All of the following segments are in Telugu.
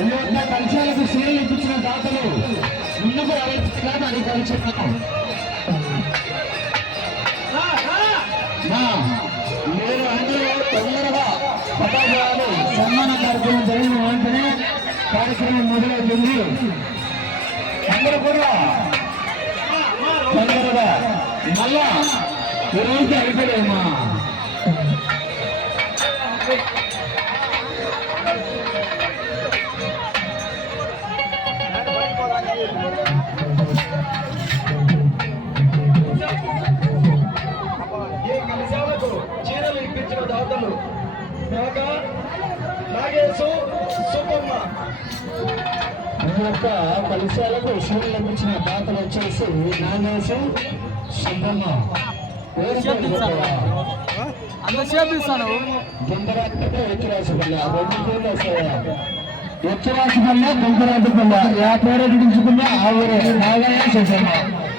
యొక్క కలశాలకు సీరియల్ ఇప్పించిన దాతలు ముందుకు రావాల్సిందిగా దానికి కలిసినాం మీరు అందరూ తొందరగా పటాకాలు సన్మాన కార్యక్రమం జరిగిన వెంటనే కార్యక్రమం మొదలవుతుంది. అందరూ కూడా తొందరగా మళ్ళా ఈరోజు అయిపోలేమా చీరలు ఇప్పించిన దాతలు నాగ నాగేశు సుబ్బమ్మ ఈ యొక్క కలశాలకు సీరియల్ ఇప్పించిన దాతలు వచ్చేసి నాగేశం సుబ్బమ్మ అంతసేపు ఇస్తాను గుండరాటతో ఎత్తురాసిపల్ల రెండు పేర్లు వస్తాయా? ఎత్తురాసిపల్ల గుండరాటపల్ల ఆ పేరు గురించుకున్న ఆ నాగయ్య సుబ్బమ్మ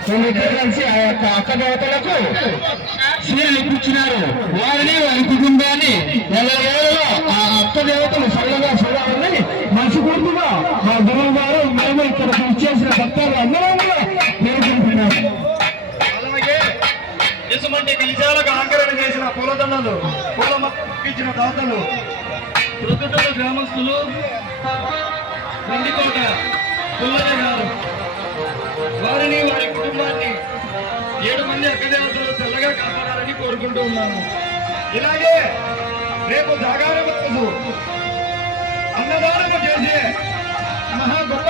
వీళ్ళిద్దరు కలిసి ఆ యొక్క అక్క దేవతలకు సీరియల్ ఇప్పించినారు. వారిని వారి కుటుంబాన్ని ఎల్లవేళలో ఆ అక్క దేవతలు చల్లగా చూడాలని మనసుపూర్తిగా మా గురువు గారు మేము ఇక్కడ ఇచ్చేసిన భక్తులు అందరూ కూడా పేర్కొంటున్నారు అలాగే ఇసుమంటి కలశాలకు చేసిన పూలదండలు పూల మొక్కలు దాతలు గ్రామస్తులు నందికోట పుల్లయ్య గారు. వారిని వారి కుటుంబాన్ని ఏడు మంది అక్కదేవతలు చల్లగా కాపాడాలని కోరుకుంటూ ఉన్నాను ఇలాగే రేపు జాగారం రోజు అన్నదానము చేసే మహా గొప్ప